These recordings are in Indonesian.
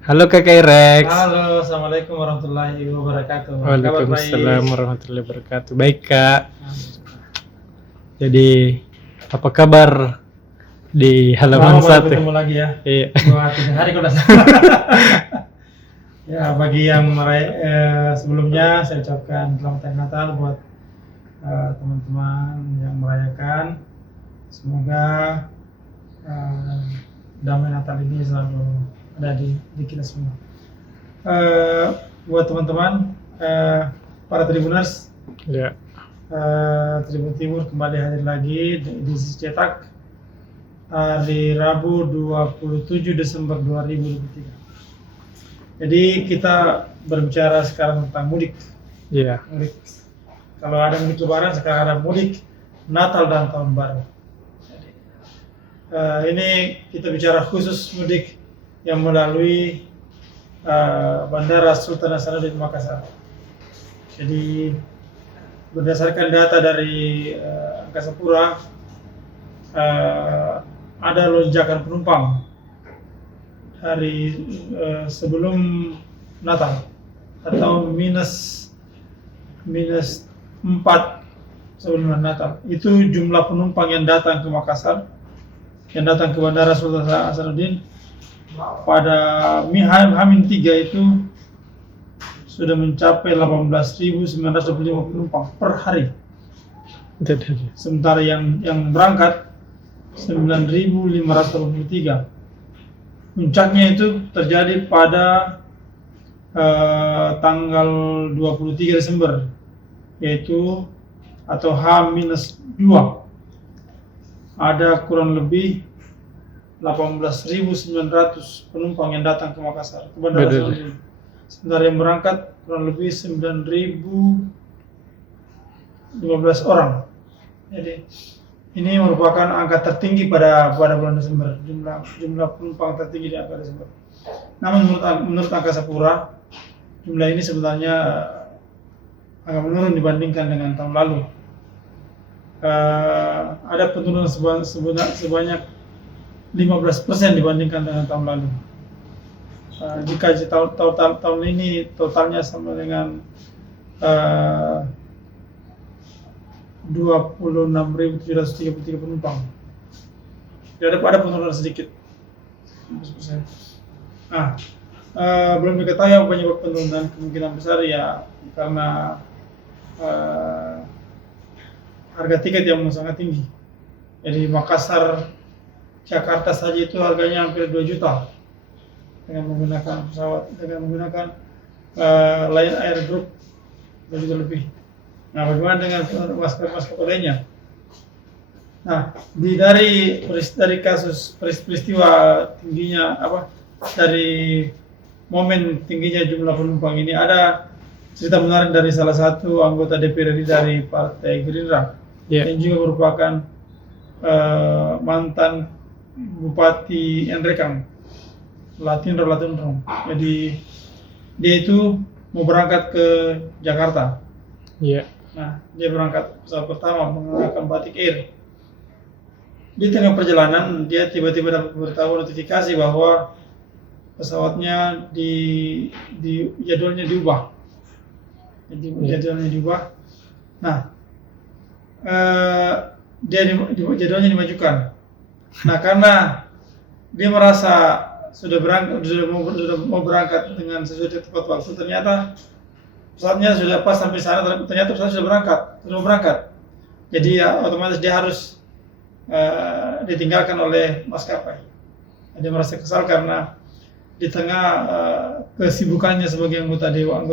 Halo Kakak Rex. Halo, assalamualaikum warahmatullahi wabarakatuh. Kabar baik? Waalaikumsalam warahmatullahi wabarakatuh. Baik Kak. Jadi apa kabar di halaman Lama baru satu? ketemu lagi ya. Iya. 2-3 hari kalau tidak salah. Ya, bagi yang sebelumnya saya ucapkan selamat hari Natal buat teman-teman yang merayakan. Semoga damai Natal ini selalu ada di kita semua. Buat teman-teman para Tribuners, Ya. Tribun Timur kembali hadir lagi di edisi cetak hari Rabu 27 Desember 2023. Jadi kita berbicara sekarang tentang mudik. Iya. Mudik. Kalau ada mudik Lebaran, sekarang ada mudik Natal dan Tahun Baru. Ini kita bicara khusus mudik yang melalui Bandara Sultan Hasanuddin Makassar. Jadi berdasarkan data dari Angkasa Pura, ada lonjakan penumpang hari sebelum Natal atau minus 4 sebelum Natal. Itu jumlah penumpang yang datang ke Makassar, yang datang ke Bandara Sultan Hasanuddin pada H-3 itu sudah mencapai 18.925 penumpang per hari. Sementara yang berangkat 9.583. Puncaknya itu terjadi pada tanggal 23 Desember, yaitu atau H-2. Ada kurang lebih 18.900 penumpang yang datang ke Makassar, ke Bandara Hasanuddin. Sementara yang berangkat kurang lebih 9.015 orang. Jadi ini merupakan angka tertinggi pada bulan Desember, jumlah penumpang tertinggi di angka Desember. Namun menurut Angkasa Pura, jumlah ini sebenarnya agak menurun dibandingkan dengan tahun lalu. Ada penurunan sebanyak 15% dibandingkan dengan tahun lalu. Jika tahun ini totalnya sama dengan 26.733 penumpang. Jadi ada penurunan sedikit. 15%. Belum diketahui apa penyebab penurunan, kemungkinan besar ya karena harga tiket yang sangat tinggi. Jadi Makassar Jakarta saja itu harganya hampir 2 juta dengan menggunakan pesawat, dengan menggunakan Lion Air Group 2 juta lebih. Nah, bagaimana dengan maskapai lainnya? Nah, dari kasus peristiwa tingginya dari momen tingginya jumlah penumpang ini, ada cerita menarik dari salah satu anggota DPR dari Partai Gerindra, yang juga merupakan mantan Bupati Nrekang, Latinro. Jadi dia itu mau berangkat ke Jakarta. Iya. Nah, dia berangkat pesawat pertama menggunakan Batik Air. Di tengah perjalanan dia tiba-tiba dapat beritahu notifikasi bahwa pesawatnya jadwalnya diubah. Jadi jadwalnya diubah. Nah, jadwalnya dimajukan. Nah, karena dia merasa sudah mau berangkat dengan sesuai tepat waktu, ternyata pesawatnya sudah pas sampai sana, ternyata pesawat sudah berangkat. Jadi ya otomatis dia harus ditinggalkan oleh maskapai. Dia merasa kesal karena di tengah kesibukannya sebagai anggota dewan,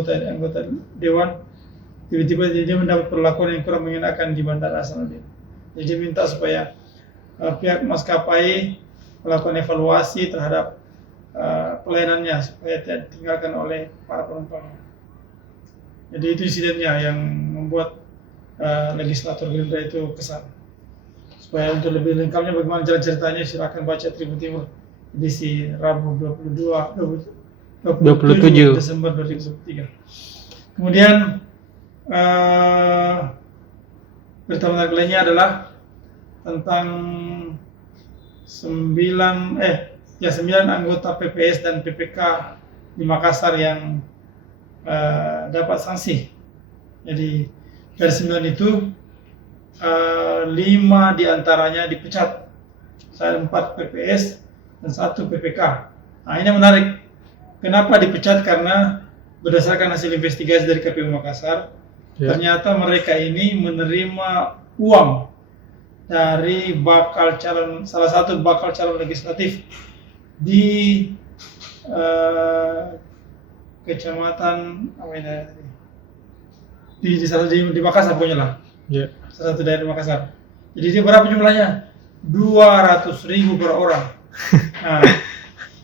tiba-tiba dia mendapat perlakuan yang kurang mengenakan di Bandara Hasanuddin. Jadi dia minta supaya pihak maskapai melakukan evaluasi terhadap pelayanannya supaya tidak ditinggalkan oleh para penumpang. Jadi itu insidennya yang membuat legislator Gerindra itu kesal. Supaya untuk lebih lengkapnya bagaimana jalan ceritanya, silakan baca Tribun Timur edisi Rabu 27 Desember 2023. Kemudian berita menarik lainnya adalah tentang ya 9 anggota PPS dan PPK di Makassar yang dapat sanksi. Jadi dari 9 itu 5 diantaranya dipecat, 4 PPS dan 1 PPK. Nah ini yang menarik. Kenapa dipecat? Karena berdasarkan hasil investigasi dari KPU Makassar, ternyata mereka ini menerima uang dari salah satu bakal calon legislatif di kecamatan apa ini, di Makassar pokoknya lah. Salah satu daerah di Makassar. Jadi dia berapa jumlahnya? 200.000 per orang. Nah,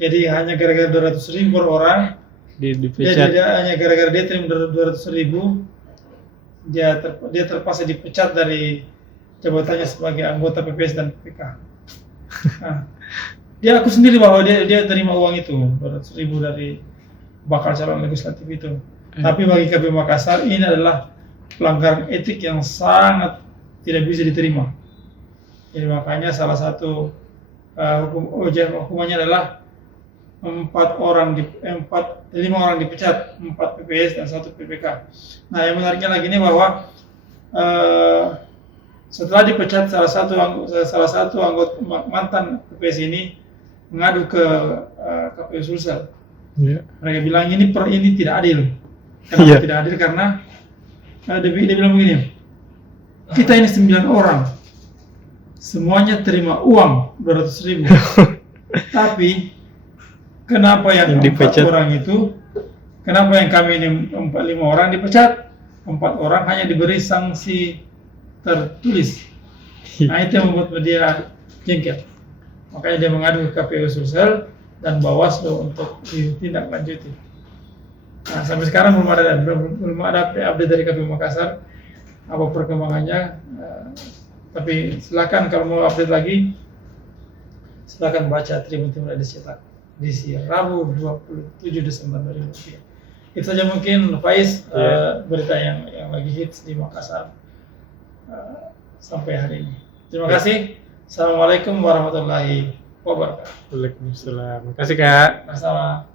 jadi hanya gara-gara 200.000 per orang, dipecat. hanya gara-gara dia terima 200.000, dia terpaksa dipecat dari jabatannya sebagai anggota PPS dan PPK. Nah, dia aku sendiri bahwa dia terima uang itu 200.000 dari bakal calon legislatif itu. Tapi bagi KPU Makassar ini adalah pelanggaran etik yang sangat tidak bisa diterima. Jadi makanya salah satu hukumannya adalah 5 orang dipecat, 4 PPS dan 1 PPK. Nah yang menariknya lagi ini bahwa setelah dipecat salah satu anggota mantan PPS ini mengadu ke KPU Sulsel. Mereka bilang ini tidak adil. Kenapa tidak adil? Karena dia bilang begini, kita ini 9 orang, semuanya terima uang 200.000, tapi kenapa yang 4 orang itu, kenapa yang kami ini 5 orang dipecat, 4 orang hanya diberi sanksi tertulis. Nah itu yang membuat dia jengkel. Makanya dia mengadu ke KPU Sulsel dan Bawaslu untuk ditindaklanjuti. Nah sampai sekarang belum ada update dari KPU Makassar apa perkembangannya. Tapi silakan kalau mau update lagi, silakan baca Tribun Timur Edisi Cetak edisi Rabu 27 Desember 2023. Itu saja mungkin Faiz berita yang lagi hits di Makassar sampai hari ini. Terima kasih. Assalamualaikum warahmatullahi wabarakatuh. Waalaikumsalam. Terima kasih Kak. Sama-sama.